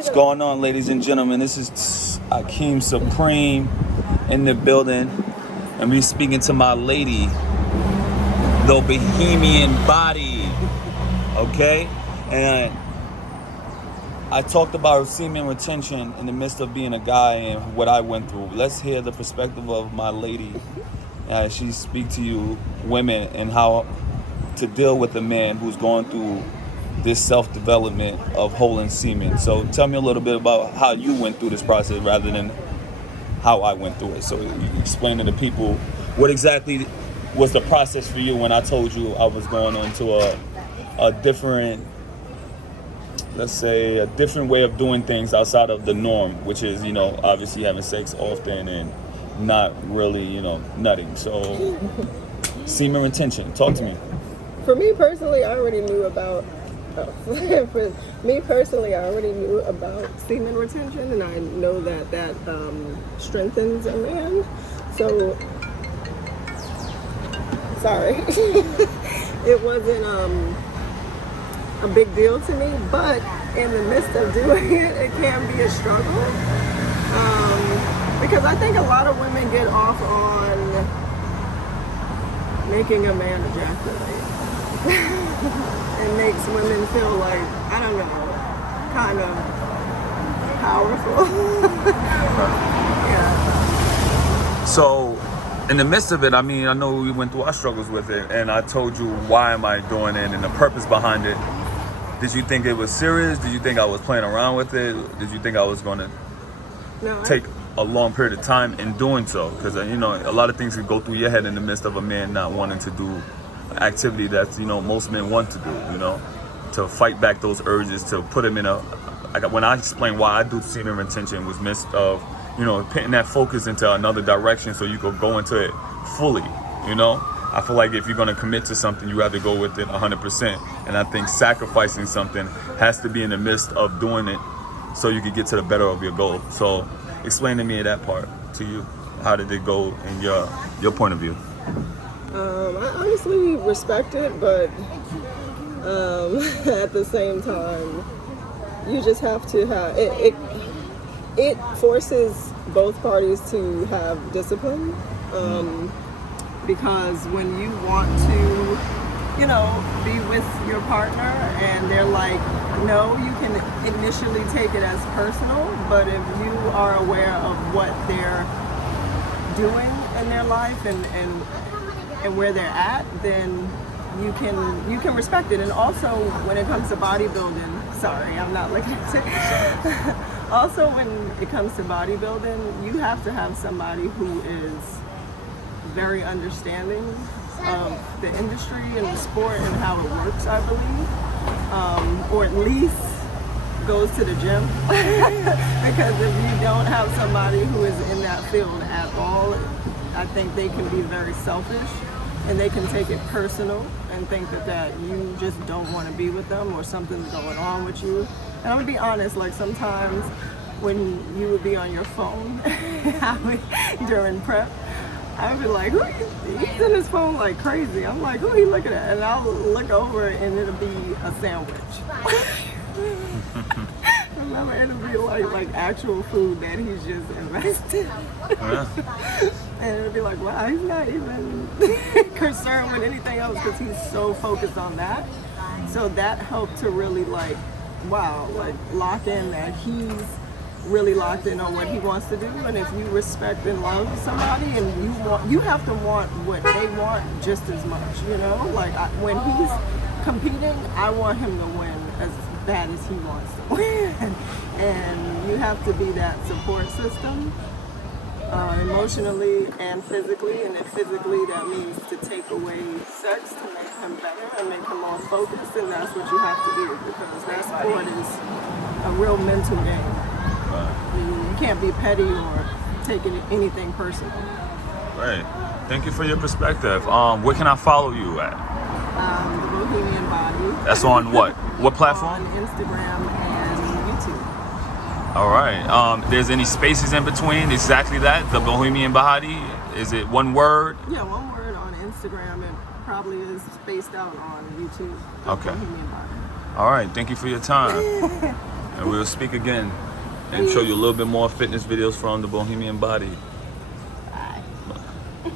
What's going on, ladies and gentlemen? This is Akeem Supreme in the building, and we speaking to my lady, the Bohemian Body. Okay, and I talked about semen retention in the midst of being a guy and what I went through. Let's hear the perspective of my lady as she speak to you women and how to deal with a man who's going through this self-development of holding semen. So tell me a little bit about how you went through this process rather than how I went through it. So you explain to the people what exactly was the process for you when I told you I was going into a different, let's say, a different way of doing things outside of the norm, which is, you know, obviously having sex often and not really, you know, nutting. So semen retention, talk to me. For me personally, I already knew about semen retention, and I know that strengthens a man. So, sorry, it wasn't a big deal to me, but in the midst of doing it, it can be a struggle. Because I think a lot of women get off on making a man ejaculate. It makes women feel like, I don't know, kind of powerful. Yeah. So, in the midst of it, I mean, I know we went through our struggles with it, and I told you why am I doing it and the purpose behind it. Did you think it was serious? Did you think I was playing around with it? Did you think I was going to take a long period of time in doing so? Because, you know, a lot of things could go through your head in the midst of a man not wanting to do activity that's, you know, most men want to do, you know, to fight back those urges, to put them in when I explained why I do semen retention was midst of, you know, putting that focus into another direction so you could go into it fully, you know. I feel like if you're going to commit to something, you have to go with it 100%. And I think sacrificing something has to be in the midst of doing it so you can get to the better of your goal. So explain to me that part to you. How did it go in your point of view? I honestly respect it, but at the same time, you just have to have it. It forces both parties to have discipline, because when you want to, you know, be with your partner and they're like, no, you can initially take it as personal, but if you are aware of what they're doing in their life and where they're at, then you can respect it. And also when it comes to bodybuilding, sorry, I'm not looking at it. Also when it comes to bodybuilding, you have to have somebody who is very understanding of the industry and the sport and how it works, I believe, or at least goes to the gym. Because if you don't have somebody who is in that field at all, I think they can be very selfish and they can take it personal and think that you just don't want to be with them or something's going on with you. And I'm gonna be honest, like sometimes when you would be on your phone during prep, I would be like, he's in his phone like crazy. I'm like, who he looking at? And I'll look over and it'll be a sandwich. Remember, it'll be like actual food that he's just invested. And it'll be like, wow, he's not even concerned with anything else because he's so focused on that. So that helped to really like lock in that he's really locked in on what he wants to do. And if you respect and love somebody and you have to want what they want just as much, you know? Like when he's competing, I want him to win as bad as he wants to win. And you have to be that support system, emotionally and physically. And if physically, that means to take away sex to make him better and make him more focused, and that's what you have to do, because that sport is a real mental game. You can't be petty or take anything personal. Right. Thank you for your perspective. Where can I follow you at? The Bohemian Body. That's on what? What platform? On Instagram and YouTube. All right. There's any spaces in between? Exactly that? The Bohemian Body? Is it one word? Yeah, one word on Instagram. It probably is spaced out on YouTube. Okay. Bohemian Body. All right. Thank you for your time. And we'll speak again and show you a little bit more fitness videos from the Bohemian Body.